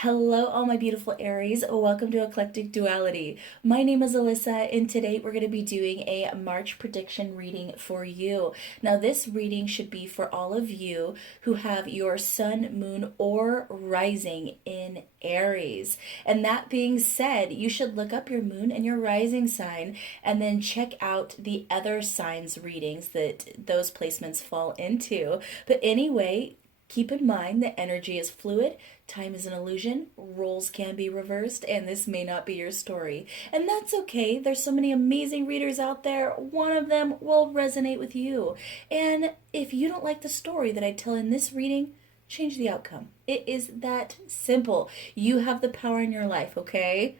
Hello, all my beautiful Aries. Welcome to Eclectic Duality. My name is Alyssa, and today we're going to be doing a March prediction reading for you. Now, this reading should be for all of you who have your sun, moon, or rising in Aries. And that being said, you should look up your moon and your rising sign and then check out the other signs' readings that those placements fall into. But anyway, keep in mind that energy is fluid, time is an illusion, roles can be reversed, and this may not be your story. And that's okay. There's so many amazing readers out there. One of them will resonate with you. And if you don't like the story that I tell in this reading, change the outcome. It is that simple. You have the power in your life, okay?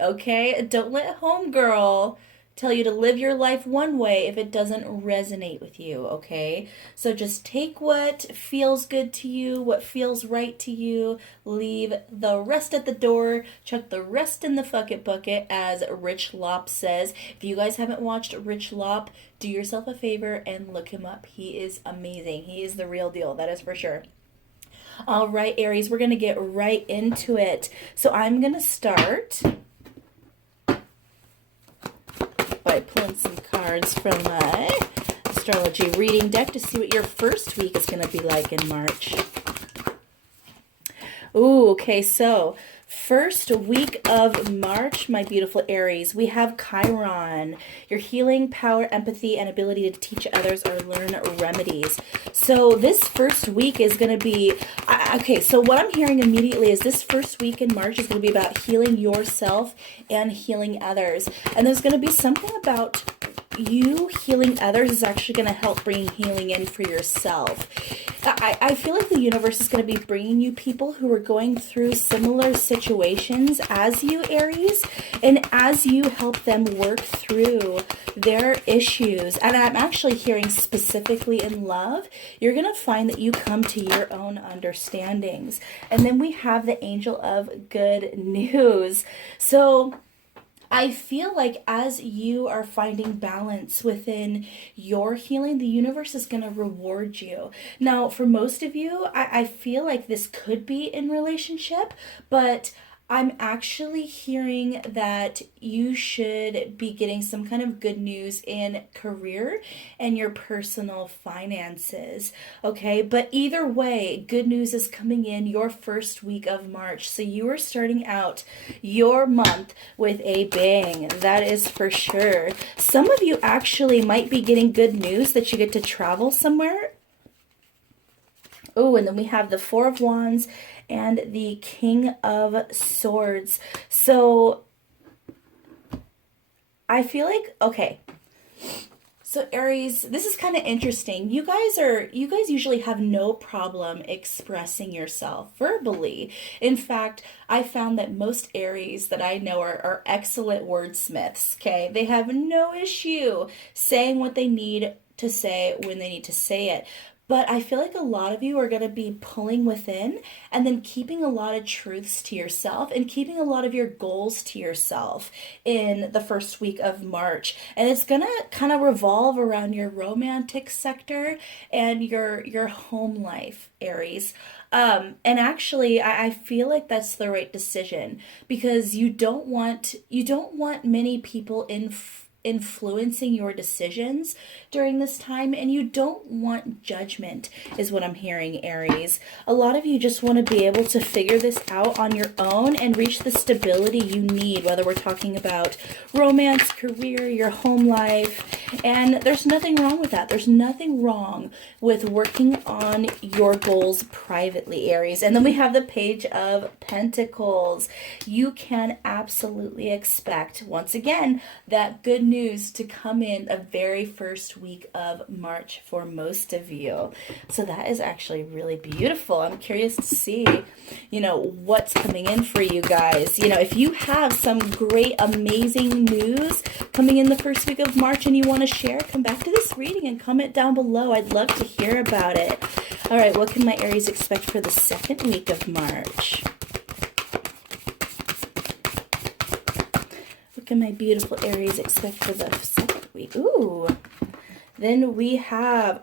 Okay? Don't let homegirl tell you to live your life one way if it doesn't resonate with you, okay? So just take what feels good to you, what feels right to you, leave the rest at the door, chuck the rest in the fuck it bucket, as Rich Lopp says. If you guys haven't watched Rich Lopp, do yourself a favor and look him up. He is amazing. He is the real deal, that is for sure. All right, Aries, we're going to get right into it. So I'm going to start by pulling some cards from my astrology reading deck to see what your first week is going to be like in March. Ooh, okay, so first week of March, my beautiful Aries, we have Chiron, your healing power, empathy, and ability to teach others or learn remedies. So this first week is going to be, okay, so what I'm hearing immediately is this first week in March is going to be about healing yourself and healing others. And there's going to be something about you healing others is actually going to help bring healing in for yourself. I feel like the universe is going to be bringing you people who are going through similar situations as you, Aries, and as you help them work through their issues, and I'm actually hearing specifically in love, you're going to find that you come to your own understandings. And then we have the angel of good news. So I feel like as you are finding balance within your healing, the universe is going to reward you. Now, for most of you, I feel like this could be in relationship, but I'm actually hearing that you should be getting some kind of good news in career and your personal finances, okay? But either way, good news is coming in your first week of March. So you are starting out your month with a bang. That is for sure. Some of you actually might be getting good news that you get to travel somewhere. Oh, and then we have the Four of Wands and the King of Swords. So I feel like, okay. So Aries, this is kind of interesting. You guys usually have no problem expressing yourself verbally. In fact, I found that most Aries that I know are excellent wordsmiths, okay? They have no issue saying what they need to say when they need to say it. But I feel like a lot of you are going to be pulling within and then keeping a lot of truths to yourself and keeping a lot of your goals to yourself in the first week of March. And it's going to kind of revolve around your romantic sector and your home life, Aries. And actually, I feel like that's the right decision because you don't want many people influencing your decisions during this time, and you don't want judgment is what I'm hearing, Aries. A lot of you just want to be able to figure this out on your own and reach the stability you need, whether we're talking about romance, career, your home life, and there's nothing wrong with that. There's nothing wrong with working on your goals privately, Aries. And then we have the Page of Pentacles. You can absolutely expect, once again, that good news to come in the very first week of March for most of you. So that is actually really beautiful. I'm curious to see, what's coming in for you guys. If you have some great, amazing news coming in the first week of March and you want to share, come back to this reading and comment down below. I'd love to hear about it. All right, what can my Aries expect for the second week of March? What can my beautiful Aries expect for the second week? Ooh. Then we have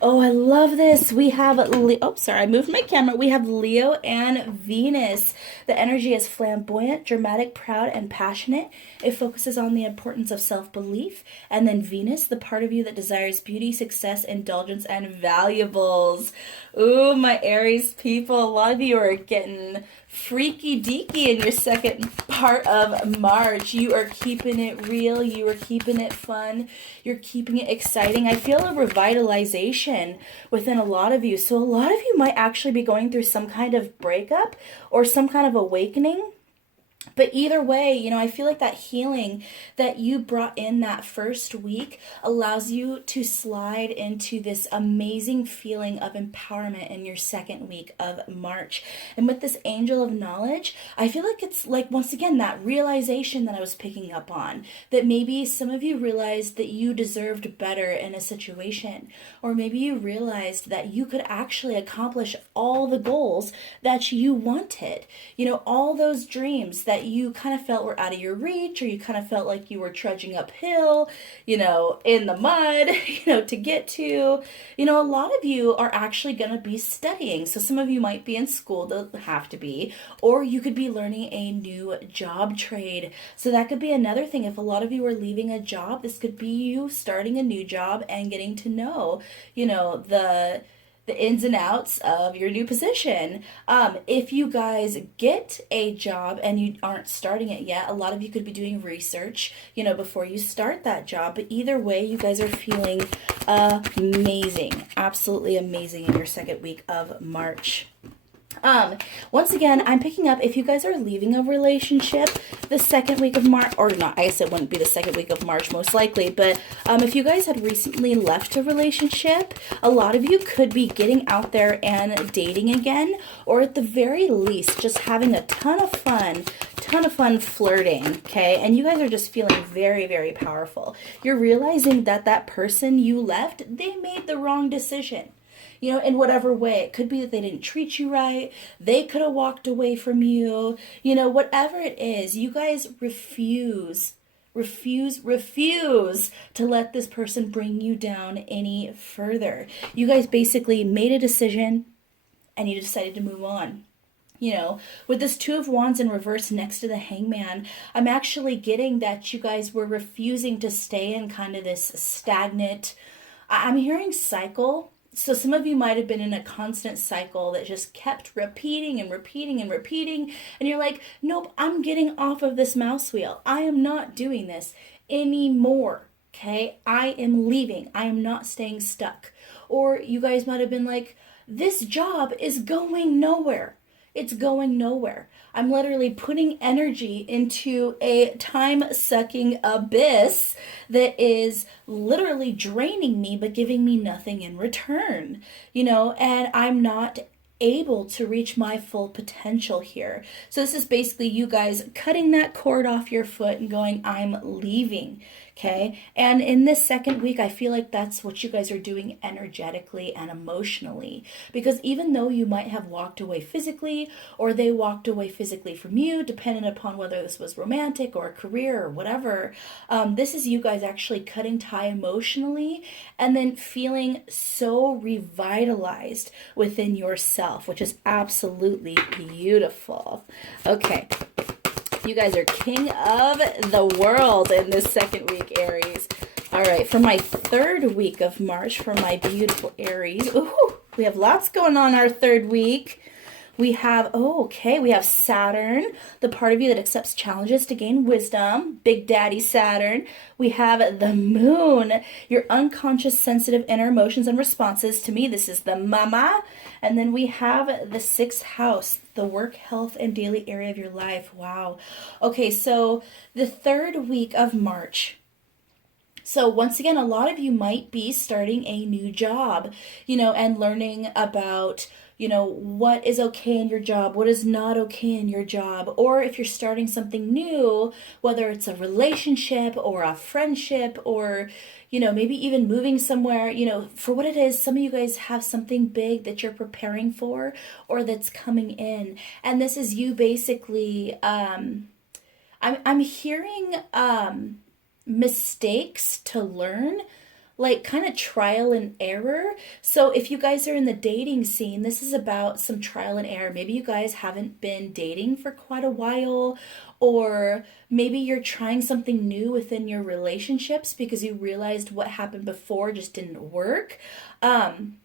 Oh, I love this. We have oh, sorry, I moved my camera. We have Leo and Venus. The energy is flamboyant, dramatic, proud, and passionate. It focuses on the importance of self-belief. And then Venus, the part of you that desires beauty, success, indulgence, and valuables. Ooh, my Aries people, a lot of you are getting freaky deaky in your second part of March. You are keeping it real. You are keeping it fun. You're keeping it exciting. I feel a revitalization within a lot of you. So a lot of you might actually be going through some kind of breakup or some kind of awakening. But either way, I feel like that healing that you brought in that first week allows you to slide into this amazing feeling of empowerment in your second week of March. And with this angel of knowledge, I feel like it's like, once again, that realization that I was picking up on, that maybe some of you realized that you deserved better in a situation, or maybe you realized that you could actually accomplish all the goals that you wanted, all those dreams that you kind of felt were out of your reach, or you kind of felt like you were trudging uphill, in the mud, to get to. A lot of you are actually going to be studying. So some of you might be in school, don't have to be, or you could be learning a new job trade. So that could be another thing. If a lot of you are leaving a job, this could be you starting a new job and getting to know, the ins and outs of your new position. If you guys get a job and you aren't starting it yet, a lot of you could be doing research, before you start that job. But either way, you guys are feeling amazing, absolutely amazing in your second week of March. Once again, I'm picking up if you guys are leaving a relationship the second week of March, or not, I guess it wouldn't be the second week of March most likely, but if you guys had recently left a relationship, a lot of you could be getting out there and dating again, or at the very least, just having a ton of fun flirting, okay? And you guys are just feeling very, very powerful. You're realizing that that person you left, they made the wrong decision. In whatever way. It could be that they didn't treat you right. They could have walked away from you. Whatever it is, you guys refuse to let this person bring you down any further. You guys basically made a decision and you decided to move on. With this Two of Wands in reverse next to the Hangman, I'm actually getting that you guys were refusing to stay in kind of this stagnant, I'm hearing cycle. So some of you might have been in a constant cycle that just kept repeating and repeating and repeating. And you're like, nope, I'm getting off of this mouse wheel. I am not doing this anymore. Okay? I am leaving. I am not staying stuck. Or you guys might have been like, this job is going nowhere. It's going nowhere. I'm literally putting energy into a time-sucking abyss that is literally draining me but giving me nothing in return, and I'm not able to reach my full potential here. So this is basically you guys cutting that cord off your foot and going, I'm leaving. Okay. And in this second week, I feel like that's what you guys are doing energetically and emotionally. Because even though you might have walked away physically, or they walked away physically from you, depending upon whether this was romantic or a career or whatever, this is you guys actually cutting tie emotionally and then feeling so revitalized within yourself, which is absolutely beautiful. Okay. You guys are king of the world in this second week, Aries. All right, for my third week of March, for my beautiful Aries. Ooh, we have lots going on our third week. We have, we have Saturn, the part of you that accepts challenges to gain wisdom, Big Daddy Saturn. We have the Moon, your unconscious, sensitive inner emotions and responses. To me, this is the mama. And then we have the sixth house, the work, health, and daily area of your life. Wow. Okay, so the third week of March. So once again, a lot of you might be starting a new job, and learning about what is okay in your job, what is not okay in your job, or if you're starting something new, whether it's a relationship or a friendship or, maybe even moving somewhere, for what it is, some of you guys have something big that you're preparing for or that's coming in. And this is you basically, I'm hearing, mistakes to learn, like kind of trial and error. So if you guys are in the dating scene, this is about some trial and error. Maybe you guys haven't been dating for quite a while, or maybe you're trying something new within your relationships because you realized what happened before just didn't work. Um,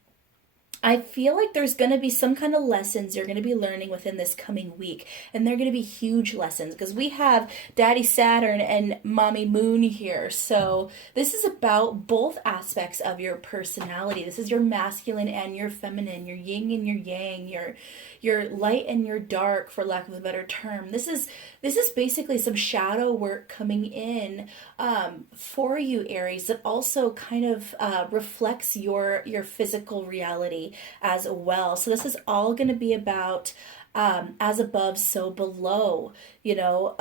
I feel like there's going to be some kind of lessons you're going to be learning within this coming week. And they're going to be huge lessons because we have Daddy Saturn and Mommy Moon here. So this is about both aspects of your personality. This is your masculine and your feminine, your yin and your yang, your light and your dark, for lack of a better term. This is basically some shadow work coming in for you, Aries, that also kind of reflects your physical reality as well. So this is all going to be about as above, so below. You know,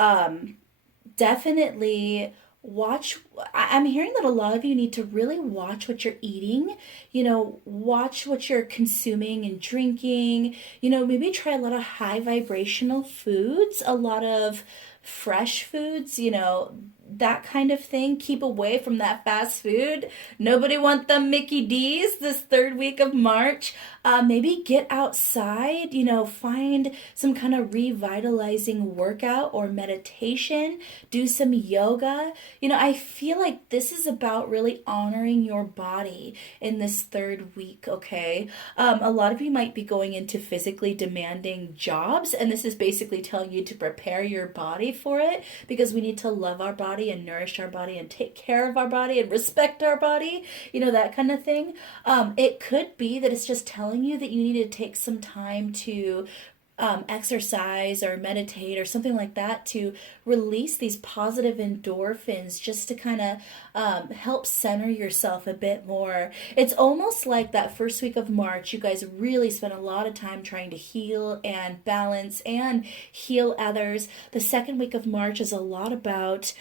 definitely watch. I'm hearing that a lot of you need to really watch what you're eating, you know, watch what you're consuming and drinking, you know, maybe try a lot of high vibrational foods, a lot of fresh foods, you know, that kind of thing. Keep away from that fast food. Nobody want them Mickey D's this third week of March. Maybe get outside, you know, find some kind of revitalizing workout or meditation, do some yoga. You know, I feel like this is about really honoring your body in this third week, okay? A lot of you might be going into physically demanding jobs, and this is basically telling you to prepare your body for it because we need to love our body and nourish our body and take care of our body and respect our body, you know, that kind of thing. It could be that it's just telling you that you need to take some time to exercise or meditate or something like that to release these positive endorphins just to kind of help center yourself a bit more. It's almost like that first week of March, you guys really spent a lot of time trying to heal and balance and heal others. The second week of March is a lot about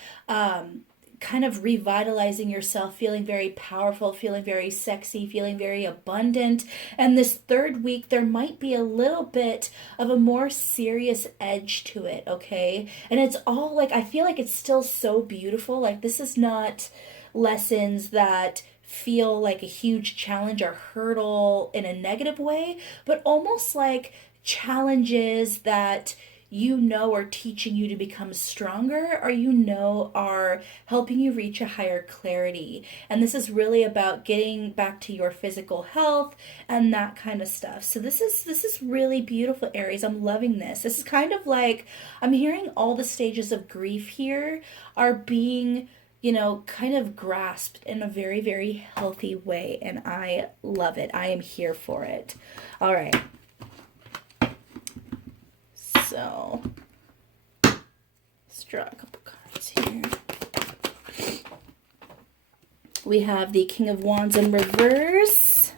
kind of revitalizing yourself, feeling very powerful, feeling very sexy, feeling very abundant. And this third week, there might be a little bit of a more serious edge to it, okay? And it's all like, I feel like it's still so beautiful. Like, this is not lessons that feel like a huge challenge or hurdle in a negative way, but almost like challenges that you know are teaching you to become stronger, or you know are helping you reach a higher clarity. And this is really about getting back to your physical health and that kind of stuff. So this is really beautiful, Aries. I'm loving this. This is kind of like, I'm hearing all the stages of grief here are being, you know, kind of grasped in a very, very healthy way. And I love it. I am here for it. All right. So, let's draw a couple cards here. We have the King of Wands in reverse.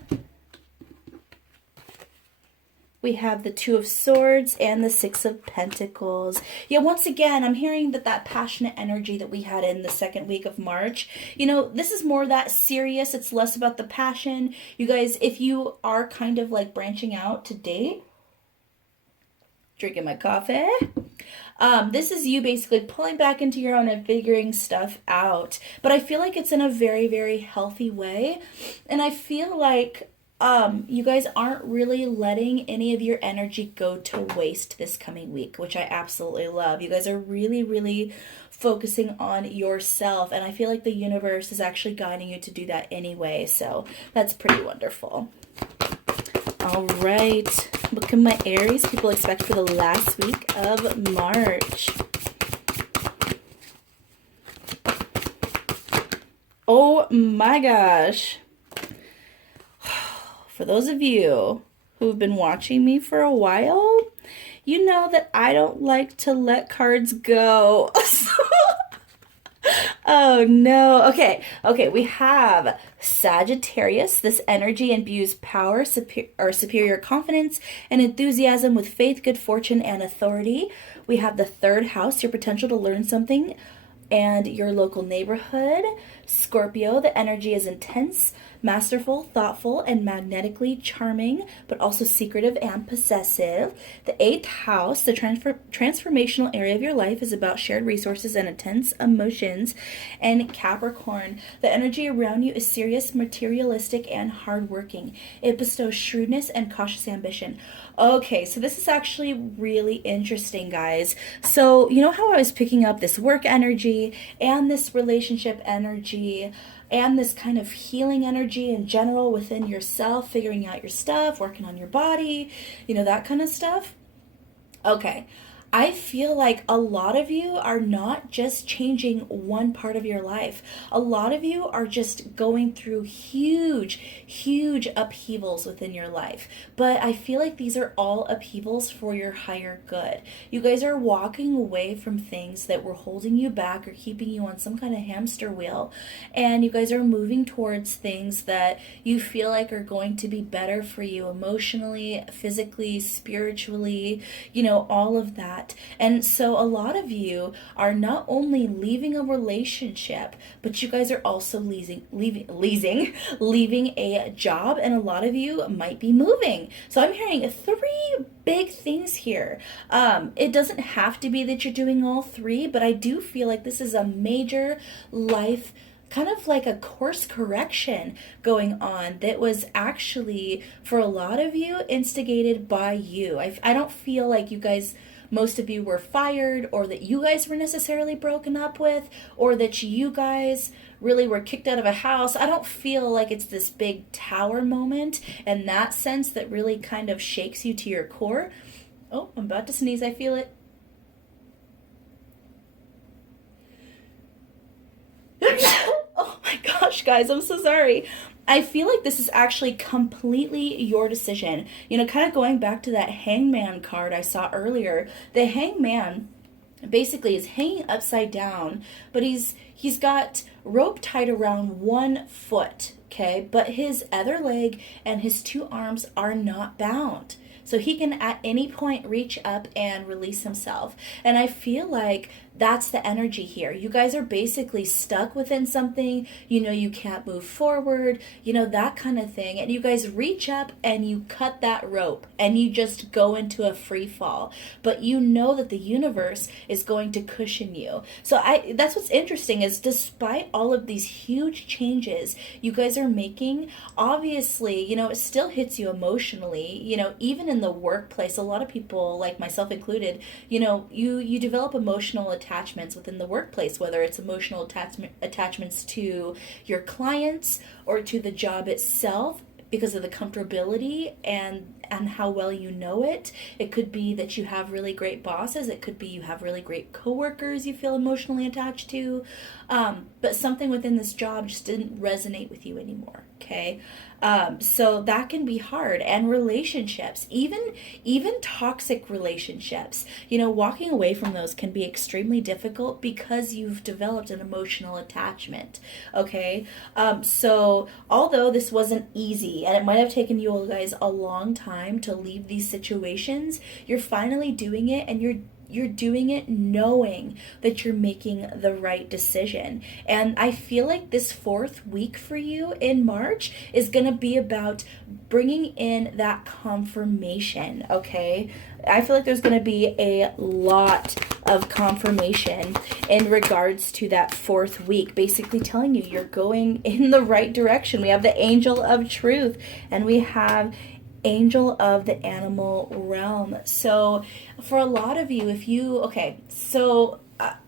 We have the Two of Swords and the Six of Pentacles. Yeah, once again, I'm hearing that passionate energy that we had in the second week of March, you know, this is more that serious. It's less about the passion. You guys, if you are kind of like branching out to date, drinking my coffee. This is you basically pulling back into your own and figuring stuff out. But I feel like it's in a very, very healthy way. And I feel like you guys aren't really letting any of your energy go to waste this coming week, which I absolutely love. You guys are really, really focusing on yourself. And I feel like the universe is actually guiding you to do that anyway. So that's pretty wonderful. All right, look at my Aries people expect for the last week of March. Oh my gosh. For those of you who've been watching me for a while, you know that I don't like to let cards go. Oh no. Okay, we have Sagittarius. This energy imbues power, superior confidence and enthusiasm with faith, good fortune, and authority. We have the third house, your potential to learn something and your local neighborhood. Scorpio, the energy is intense, masterful, thoughtful, and magnetically charming, but also secretive and possessive. The eighth house, the transformational area of your life, is about shared resources and intense emotions. And Capricorn, the energy around you is serious, materialistic, and hardworking. It bestows shrewdness and cautious ambition. Okay, so this is actually really interesting, guys. So, you know how I was picking up this work energy and this relationship energy and this kind of healing energy in general within yourself, figuring out your stuff, working on your body, that kind of stuff? Okay. I feel like a lot of you are not just changing one part of your life. A lot of you are just going through huge upheavals within your life. But I feel like these are all upheavals for your higher good. You guys are walking away from things that were holding you back or keeping you on some kind of hamster wheel. And you guys are moving towards things that you feel like are going to be better for you emotionally, physically, spiritually, all of that. And so a lot of you are not only leaving a relationship, but you guys are also leaving a job, and a lot of you might be moving. So I'm hearing three big things here. It doesn't have to be that you're doing all three, but I do feel like this is a major life kind of like a course correction going on that was actually, for a lot of you, instigated by you. I don't feel like most of you were fired, or that you guys were necessarily broken up with, or that you guys really were kicked out of a house. I don't feel like it's this big tower moment in that sense that really kind of shakes you to your core. Oh, I'm about to sneeze. I feel it. Oh my gosh, guys, I'm so sorry. I feel like this is actually completely your decision. Kind of going back to that hangman card I saw earlier. The hangman basically is hanging upside down, but he's got rope tied around one foot, okay? But his other leg and his two arms are not bound. So he can at any point reach up and release himself. And I feel like that's the energy here. You guys are basically stuck within something. You can't move forward, that kind of thing. And you guys reach up and you cut that rope and you just go into a free fall. But you know that the universe is going to cushion you. So that's what's interesting is despite all of these huge changes you guys are making, obviously, it still hits you emotionally. Even in the workplace, a lot of people, like myself included, you develop emotional attachments within the workplace, whether it's emotional attachments to your clients or to the job itself because of the comfortability and how well you know it. It could be that you have really great bosses. It could be you have really great coworkers you feel emotionally attached to. But something within this job just didn't resonate with you anymore, okay? So that can be hard. And relationships, even toxic relationships, walking away from those can be extremely difficult because you've developed an emotional attachment, okay? So although this wasn't easy, and it might have taken you guys a long time to leave these situations, you're finally doing it, and you're doing it knowing that you're making the right decision. And I feel like this fourth week for you in March is going to be about bringing in that confirmation, okay? I feel like there's going to be a lot of confirmation in regards to that fourth week, basically telling you you're going in the right direction. We have the angel of truth, and we have angel of the animal realm. So for a lot of you,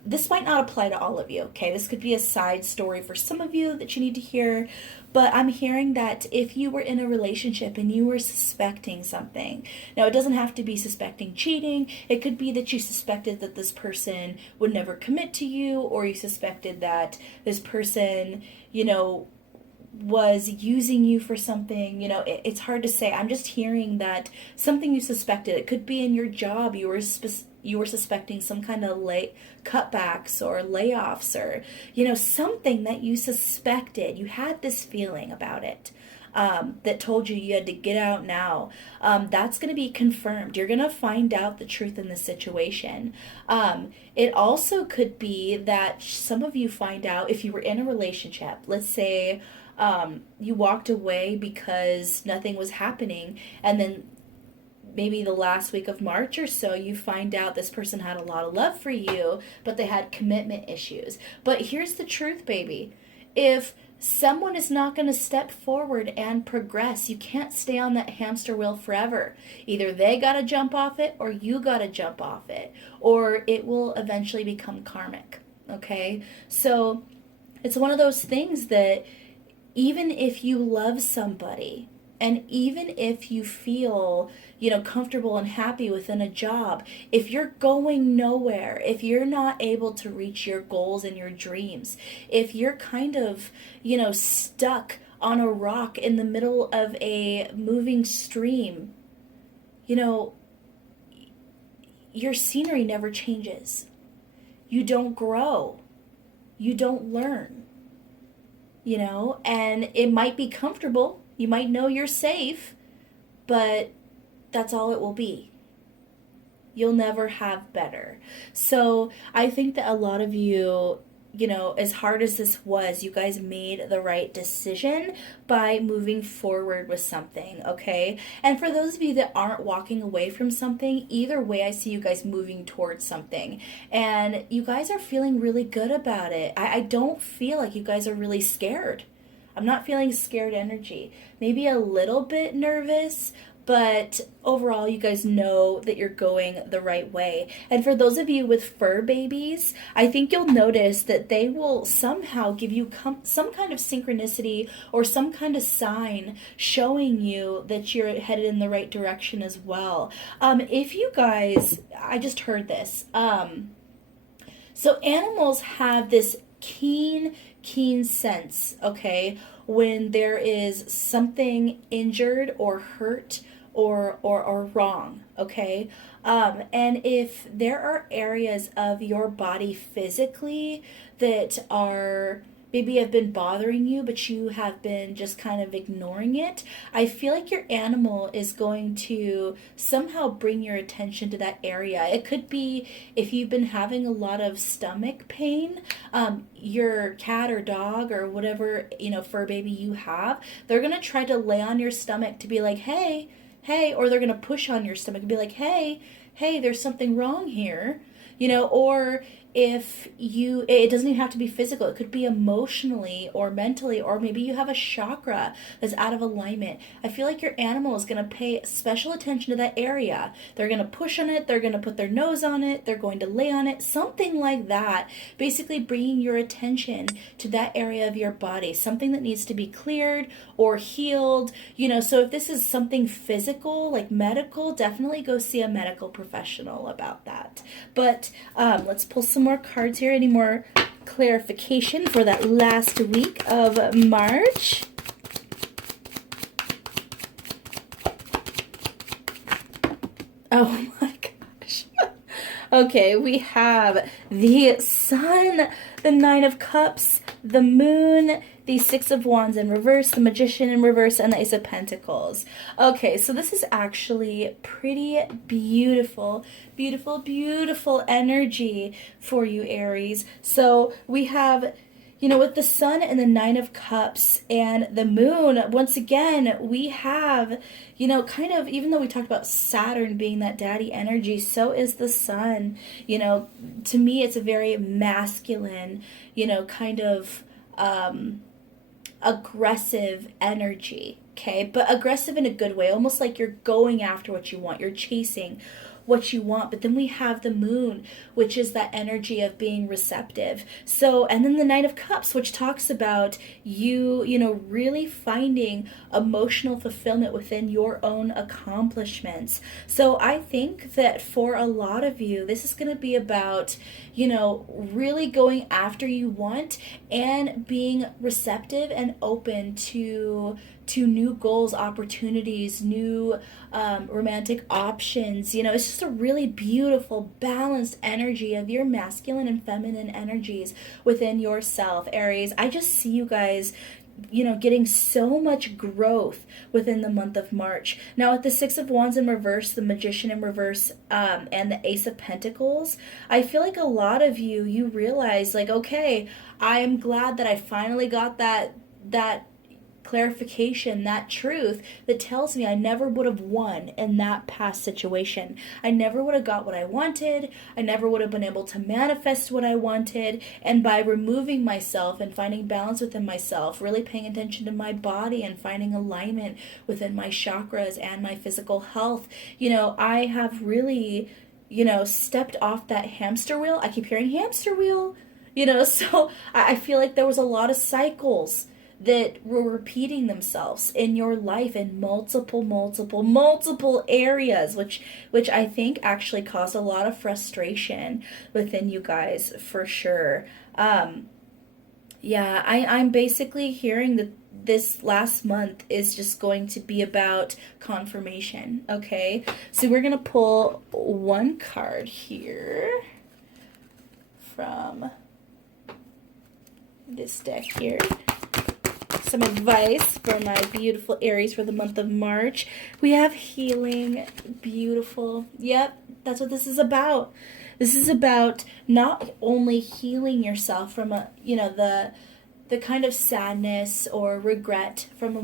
this might not apply to all of you, okay? This could be a side story for some of you that you need to hear, but I'm hearing that if you were in a relationship and you were suspecting something, now it doesn't have to be suspecting cheating. It could be that you suspected that this person would never commit to you, or you suspected that this person, was using you for something. It's hard to say. I'm just hearing that something you suspected. It could be in your job. You were suspecting some kind of cutbacks or layoffs, or something that you suspected. You had this feeling about it. That told you had to get out now. That's going to be confirmed. You're going to find out the truth in this situation. It also could be that some of you find out if you were in a relationship, let's say you walked away because nothing was happening, and then maybe the last week of March or so, you find out this person had a lot of love for you, but they had commitment issues. But here's the truth, baby. If someone is not going to step forward and progress, you can't stay on that hamster wheel forever. Either they got to jump off it or you got to jump off it, or it will eventually become karmic. Okay? So it's one of those things that even if you love somebody, and even if you feel, comfortable and happy within a job, if you're going nowhere, if you're not able to reach your goals and your dreams, if you're kind of, stuck on a rock in the middle of a moving stream, you know, your scenery never changes. You don't grow. You don't learn, and it might be comfortable. You might know you're safe, but that's all it will be. You'll never have better. So I think that a lot of you, as hard as this was, you guys made the right decision by moving forward with something, okay? And for those of you that aren't walking away from something, either way, I see you guys moving towards something. And you guys are feeling really good about it. I don't feel like you guys are really scared. I'm not feeling scared energy. Maybe a little bit nervous, but overall, you guys know that you're going the right way. And for those of you with fur babies, I think you'll notice that they will somehow give you some kind of synchronicity or some kind of sign showing you that you're headed in the right direction as well. If you guys, I just heard this. So animals have this keen sense, okay, when there is something injured or hurt or wrong, okay? And if there are areas of your body physically that are maybe have been bothering you, but you have been just kind of ignoring it, I feel like your animal is going to somehow bring your attention to that area. It could be if you've been having a lot of stomach pain, your cat or dog or whatever, fur baby you have, they're going to try to lay on your stomach to be like, hey, or they're going to push on your stomach and be like, hey, there's something wrong here, or if it doesn't even have to be physical, it could be emotionally or mentally, or maybe you have a chakra that's out of alignment. I feel like your animal is going to pay special attention to that area. They're going to push on it, they're going to put their nose on it, they're going to lay on it, something like that, basically bringing your attention to that area of your body, something that needs to be cleared or healed, so if this is something physical, like medical, definitely go see a medical professional about that. But let's pull some more cards here. Any more clarification for that last week of March? Oh my gosh. Okay, we have the Sun, the Nine of Cups, the Moon, the Six of Wands in reverse, the Magician in reverse, and the Ace of Pentacles. Okay, so this is actually pretty beautiful, beautiful, beautiful energy for you, Aries. So we have, with the Sun and the Nine of Cups and the Moon, once again, we have, kind of, even though we talked about Saturn being that daddy energy, so is the Sun. To me, it's a very masculine, kind of aggressive energy, okay? But aggressive in a good way, almost like you're going after what you want, you're chasing what you want. But then we have the Moon, which is that energy of being receptive. So, and then the Knight of Cups, which talks about you, really finding emotional fulfillment within your own accomplishments. So I think that for a lot of you, this is going to be about, really going after you want and being receptive and open to new goals, opportunities, new romantic options. It's just a really beautiful, balanced energy of your masculine and feminine energies within yourself, Aries. I just see you guys, getting so much growth within the month of March. Now, with the Six of Wands in reverse, the Magician in reverse, and the Ace of Pentacles, I feel like a lot of you realize, like, okay, I am glad that I finally got that clarification, that truth that tells me I never would have won in that past situation. I never would have got what I wanted. I never would have been able to manifest what I wanted. And by removing myself and finding balance within myself, really paying attention to my body and finding alignment within my chakras and my physical health, I have really, stepped off that hamster wheel. I keep hearing hamster wheel, so I feel like there was a lot of cycles that were repeating themselves in your life in multiple areas, which I think actually caused a lot of frustration within you guys for sure. Yeah, I'm basically hearing that this last month is just going to be about confirmation, okay? So we're going to pull one card here from this deck here. Some advice for my beautiful Aries for the month of March. We have healing. Beautiful. Yep, that's what this is about. This is about not only healing yourself from the kind of sadness or regret from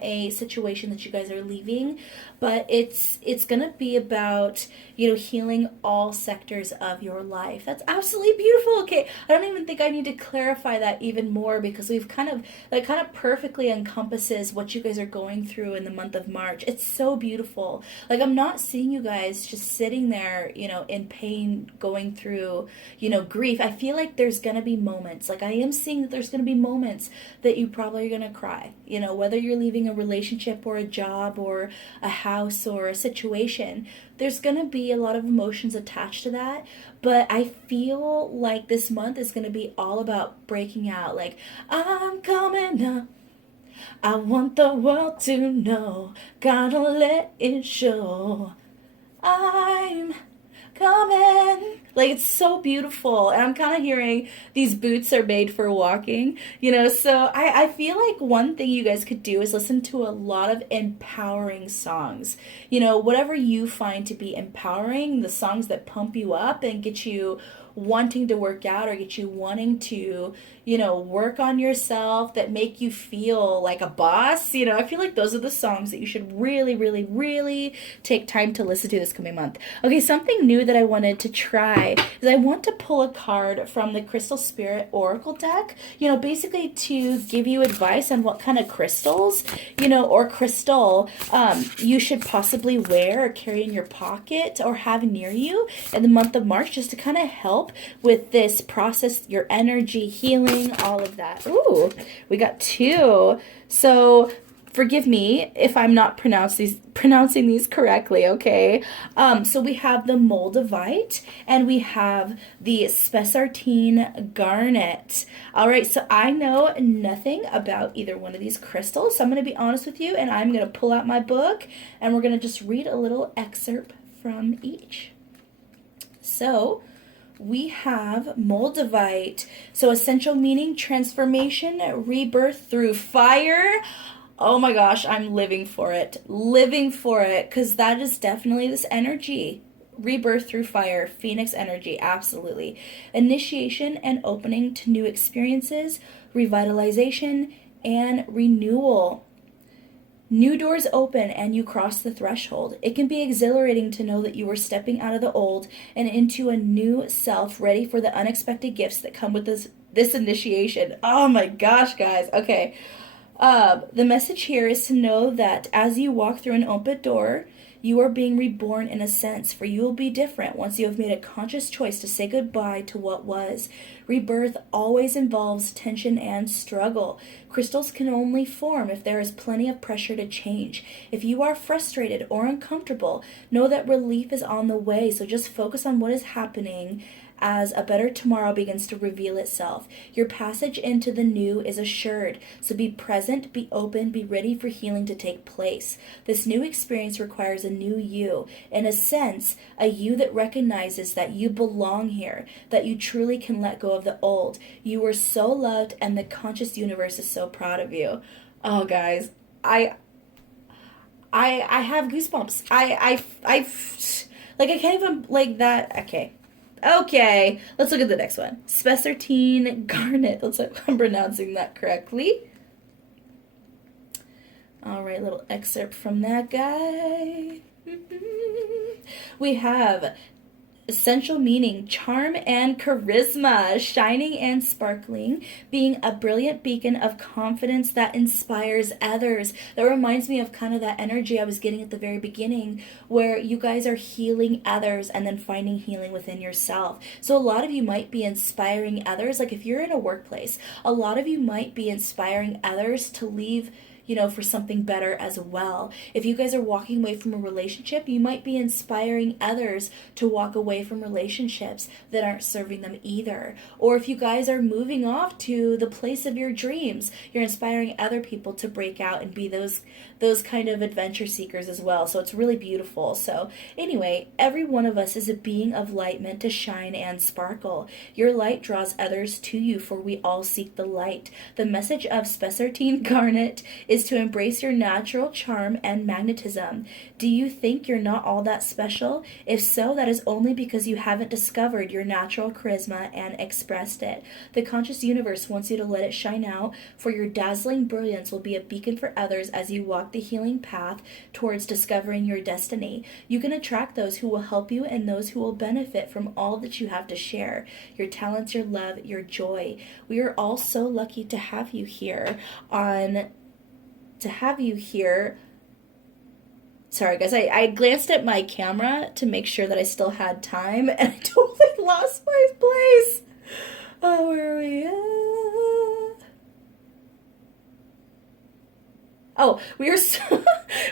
a situation that you guys are leaving, but it's going to be about healing all sectors of your life. That's absolutely beautiful. Okay, I don't even think I need to clarify that even more, because we've kind of perfectly encompasses what you guys are going through in the month of March. It's so beautiful. Like, I'm not seeing you guys just sitting there in pain, going through grief. I feel like there's going to be moments, like I am seeing that there's going to be moments that you probably are going to cry, whether you're leaving a relationship or a job or a house or a situation. There's going to be a lot of emotions attached to that, but I feel like this month is going to be all about breaking out. Like, I'm coming up, I want the world to know, gotta let it show, I'm coming. Like, it's so beautiful. And I'm kind of hearing these boots are made for walking, so I feel like one thing you guys could do is listen to a lot of empowering songs. Whatever you find to be empowering, the songs that pump you up and get you wanting to work out or get you wanting to, work on yourself, that make you feel like a boss. I feel like those are the songs that you should really, really, really take time to listen to this coming month. Okay, something new that I wanted to try is I want to pull a card from the Crystal Spirit Oracle deck, basically to give you advice on what kind of crystals, or crystal you should possibly wear or carry in your pocket or have near you in the month of March, just to kind of help with this process, your energy, healing, all of that. Ooh, we got two. So forgive me if I'm not pronouncing these correctly, okay? So we have the Moldavite and we have the Spessartine Garnet. All right, so I know nothing about either one of these crystals, so I'm going to be honest with you, and I'm going to pull out my book and we're going to just read a little excerpt from each. So we have Moldavite. So essential meaning, transformation, rebirth through fire. Oh my gosh, I'm living for it, because that is definitely this energy. Rebirth through fire, Phoenix energy, absolutely. Initiation and opening to new experiences, revitalization, and renewal. New doors open and you cross the threshold. It can be exhilarating to know that you are stepping out of the old and into a new self, ready for the unexpected gifts that come with this initiation. Oh my gosh, guys. Okay. The message here is to know that as you walk through an open door, you are being reborn in a sense, for you will be different once you have made a conscious choice to say goodbye to what was. Rebirth always involves tension and struggle. Crystals can only form if there is plenty of pressure to change. If you are frustrated or uncomfortable, know that relief is on the way, so just focus on what is happening as a better tomorrow begins to reveal itself. Your passage into the new is assured, so be present, be open, be ready for healing to take place. This new experience requires a new you, in a sense, a you that recognizes that you belong here, that you truly can let go of the old. You were so loved, and the conscious universe is so proud of you. Oh, guys, I have goosebumps. I can't even, like, that. Okay, let's look at the next one. Spessartine Garnet. Let's hope I'm pronouncing that correctly. All right, little excerpt from that guy. We have essential meaning, charm and charisma, shining and sparkling, being a brilliant beacon of confidence that inspires others. That reminds me of kind of that energy I was getting at the very beginning, where you guys are healing others and then finding healing within yourself. So a lot of you might be inspiring others. Like if you're in a workplace, a lot of you might be inspiring others to leave, for something better as well. If you guys are walking away from a relationship, you might be inspiring others to walk away from relationships that aren't serving them either. Or if you guys are moving off to the place of your dreams, you're inspiring other people to break out and be those kind of adventure seekers as well. So it's really beautiful. So anyway, every one of us is a being of light meant to shine and sparkle. Your light draws others to you, for we all seek the light. The message of Spessartine Garnet is to embrace your natural charm and magnetism. Do you think you're not all that special? If so, that is only because you haven't discovered your natural charisma and expressed it. The conscious universe wants you to let it shine out, for your dazzling brilliance will be a beacon for others as you walk the healing path towards discovering your destiny. You can attract those who will help you and those who will benefit from all that you have to share. Your talents, your love, your joy. We are all so lucky to have you here Sorry, guys, I glanced at my camera to make sure that I still had time, and I totally lost my place. Oh, where are we?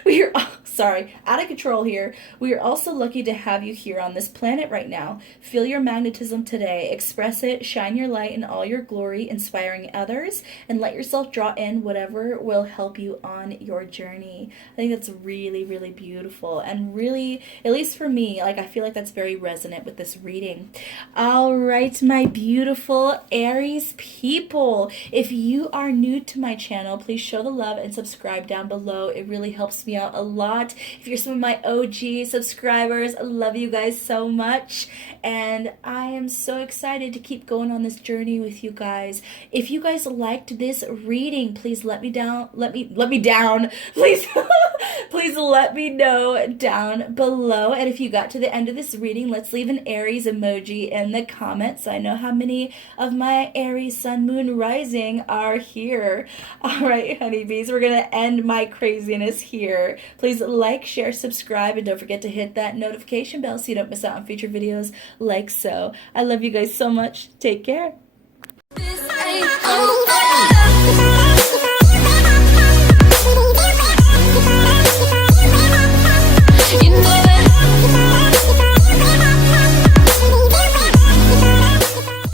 We are sorry, out of control here. We are also lucky to have you here on this planet right now. Feel your magnetism today. Express it. Shine your light in all your glory, inspiring others, and let yourself draw in whatever will help you on your journey. I think that's really, really beautiful, and really, at least for me, I feel like that's very resonant with this reading. All right, my beautiful Aries people. If you are new to my channel, please show the love and subscribe down below. It really helps me out a lot. If you're some of my OG subscribers, I love you guys so much, and I am so excited to keep going on this journey with you guys. If you guys liked this reading, please let me down. Please please let me know down below. And if you got to the end of this reading, let's leave an Aries emoji in the comments so I know how many of my Aries sun moon rising are here. All right, honeybees, we're gonna end my craziness here. Please like, share, subscribe, and don't forget to hit that notification bell so you don't miss out on future videos like so. I love you guys so much. Take care.